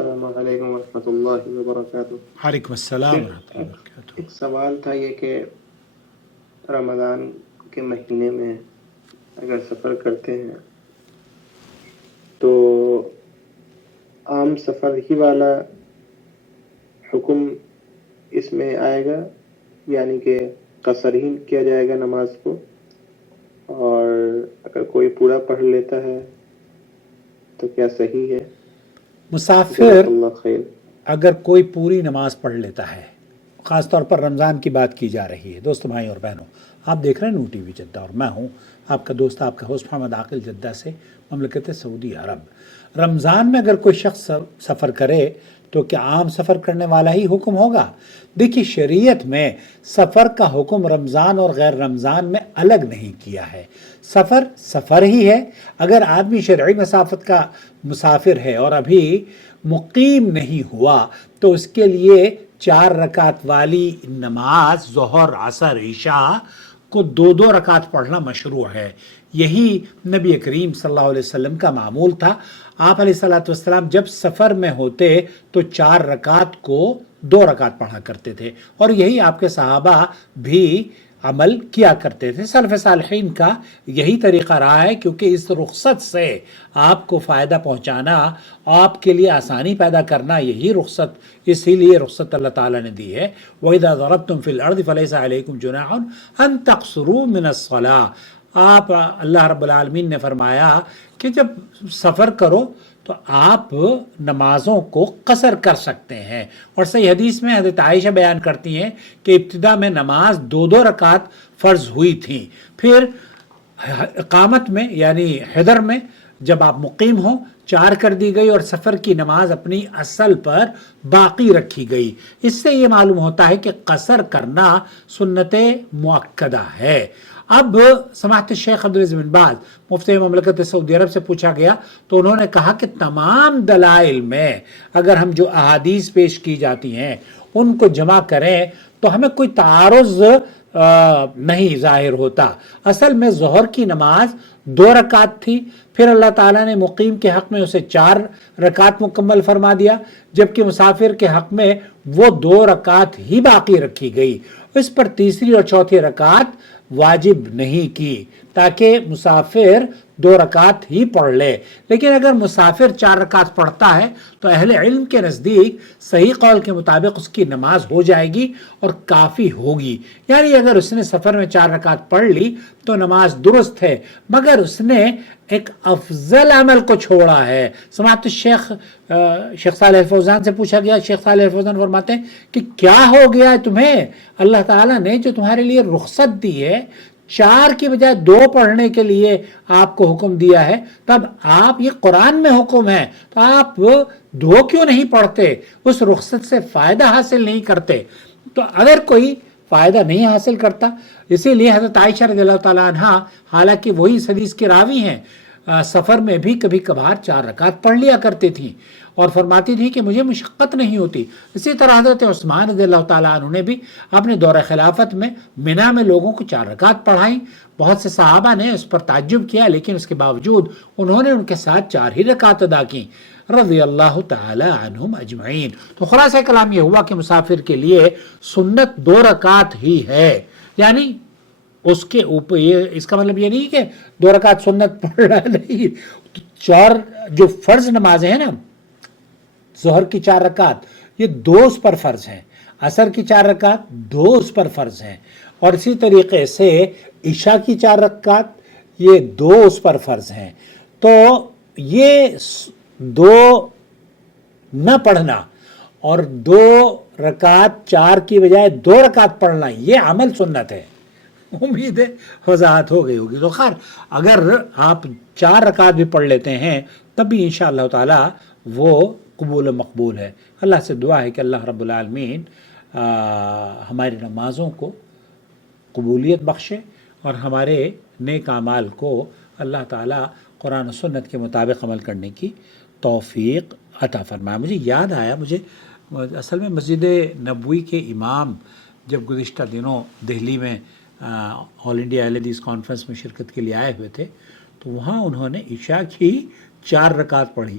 السلام علیکم ورحمۃ اللہ وبرکاتہ۔ وعلیکم السلام ورحمۃ اللہ وبرکاتہ۔ ایک سوال تھا یہ کہ رمضان کے مہینے میں اگر سفر کرتے ہیں تو عام سفر ہی والا حکم اس میں آئے گا، یعنی کہ قصر ہی کیا جائے گا نماز کو، اور اگر کوئی پورا پڑھ لیتا ہے تو کیا صحیح ہے؟ مسافر اللہ خیر۔ اگر کوئی پوری نماز پڑھ لیتا ہے، خاص طور پر رمضان کی بات کی جا رہی ہے، دوست بھائی اور بہنوں، آپ دیکھ رہے ہیں نو ٹی وی جدہ اور میں ہوں آپ کا دوست، آپ کا ہوسٹ محمد عاقل جدہ سے، مملکت سعودی عرب۔ رمضان میں اگر کوئی شخص سفر کرے تو کیا عام سفر کرنے والا ہی حکم ہوگا؟ دیکھیے، شریعت میں سفر کا حکم رمضان اور غیر رمضان میں الگ نہیں کیا ہے۔ سفر سفر ہی ہے۔ اگر آدمی شرعی مسافت کا مسافر ہے اور ابھی مقیم نہیں ہوا تو اس کے لیے 4 رکعت والی نماز ظہر، عصر، عشاء کو 2 رکعت پڑھنا مشروع ہے۔ یہی نبی کریم صلی اللہ علیہ وسلم کا معمول تھا۔ آپ علیہ الصلوۃ والسلام جب سفر میں ہوتے تو 4 رکعت کو 2 رکعت پڑھا کرتے تھے، اور یہی آپ کے صحابہ بھی عمل کیا کرتے تھے۔ سلف صالحین کا یہی طریقہ رہا ہے، کیونکہ اس رخصت سے آپ کو فائدہ پہنچانا، آپ کے لیے آسانی پیدا کرنا، یہی رخصت، اسی لیے رخصت اللہ تعالیٰ نے دی ہے۔ وَإِذَا ضَرَبْتُمْ فِي الْأَرْضِ فَلَيْسَ عَلَيْكُمْ جُنَاحٌ أَن تَقْصُرُوا مِنَ الصَّلَاةِ۔ آپ اللہ رب العالمین نے فرمایا کہ جب سفر کرو تو آپ نمازوں کو قصر کر سکتے ہیں، اور صحیح حدیث میں حضرت عائشہ بیان کرتی ہیں کہ ابتدا میں نماز 2 رکعت فرض ہوئی تھی، پھر اقامت میں یعنی حضر میں جب آپ مقیم ہوں 4 کر دی گئی، اور سفر کی نماز اپنی اصل پر باقی رکھی گئی۔ اس سے یہ معلوم ہوتا ہے کہ قصر کرنا سنت مؤکدہ ہے۔ اب سماحت الشیخ عبدالعزیز بن باز مفتی مملکت سعودی عرب سے پوچھا گیا تو انہوں نے کہا کہ تمام دلائل میں اگر ہم جو احادیث پیش کی جاتی ہیں ان کو جمع کریں تو ہمیں کوئی تعارض نہیں ظاہر ہوتا۔ اصل میں ظہر کی نماز 2 رکعت تھی، پھر اللہ تعالیٰ نے مقیم کے حق میں اسے 4 رکعت مکمل فرما دیا، جبکہ مسافر کے حق میں وہ 2 رکعت ہی باقی رکھی گئی۔ اس پر تیسری اور چوتھی رکعت واجب نہیں کی تاکہ مسافر 2 رکعت ہی پڑھ لے۔ لیکن اگر مسافر 4 رکعت پڑھتا ہے تو اہل علم کے نزدیک صحیح قول کے مطابق اس کی نماز ہو جائے گی اور کافی ہوگی، یعنی اگر اس نے سفر میں 4 رکعت پڑھ لی تو نماز درست ہے، مگر اس نے ایک افضل عمل کو چھوڑا ہے۔ سماحت الشیخ شیخ صالح الفوزان سے پوچھا گیا، شیخ صالح الفوزان فرماتے ہیں کہ کیا ہو گیا ہے تمہیں؟ اللہ تعالیٰ نے جو تمہارے لیے رخصت دی ہے، 4 کی بجائے 2 پڑھنے کے لیے آپ کو حکم دیا ہے، تب آپ، یہ قرآن میں حکم ہے تو آپ 2 کیوں نہیں پڑھتے؟ اس رخصت سے فائدہ حاصل نہیں کرتے؟ تو اگر کوئی فائدہ نہیں حاصل کرتا، اسی لیے حضرت عائشہ رضی اللہ تعالیٰ عنہ، حالانکہ وہی اس حدیث کی راوی ہیں، سفر میں بھی کبھی کبھار 4 رکعت پڑھ لیا کرتی تھیں اور فرماتی تھی کہ مجھے مشقت نہیں ہوتی۔ اسی طرح حضرت عثمان رضی اللہ تعالیٰ عنہ نے بھی اپنے دور خلافت میں منی میں لوگوں کو 4 رکعت پڑھائیں۔ بہت سے صحابہ نے اس پر تعجب کیا، لیکن اس کے باوجود انہوں نے ان کے ساتھ 4 ہی رکعت ادا کی، رضی اللہ تعالی عنہم اجمعین۔ تو خلاصہ کلام یہ ہوا کہ مسافر کے لیے سنت 2 رکعت ہی ہے، یعنی اس کے اوپر، اس کا مطلب یہ نہیں کہ 2 رکعت سنت پڑھ رہا نہیں، 4 جو فرض نمازیں ہیں نا، ظہر کی 4 رکعت یہ 2 اس پر فرض ہیں، عصر کی 4 رکعت 2 اس پر فرض ہیں، اور اسی طریقے سے عشاء کی 4 رکعت یہ 2 اس پر فرض ہیں۔ تو یہ 2 نہ پڑھنا اور 2 رکعت 4 کی بجائے 2 رکعت پڑھنا، یہ عمل سنت ہے۔ امید ہے وضاحت ہو گئی ہوگی۔ تو خیر، اگر آپ 4 رکعت بھی پڑھ لیتے ہیں تب بھی انشاءاللہ تعالی وہ قبول و مقبول ہے۔ اللہ سے دعا ہے کہ اللہ رب العالمین ہماری نمازوں کو قبولیت بخشے اور ہمارے نیک اعمال کو اللہ تعالی قرآن و سنت کے مطابق عمل کرنے کی توفیق عطا فرمائے۔ مجھے یاد آیا، مجھے اصل میں مسجد نبوی کے امام جب گزشتہ دنوں دہلی میں آل انڈیا اہل حدیث کانفرنس میں شرکت کے لیے آئے ہوئے تھے تو وہاں انہوں نے عشاء کی 4 رکعت پڑھی۔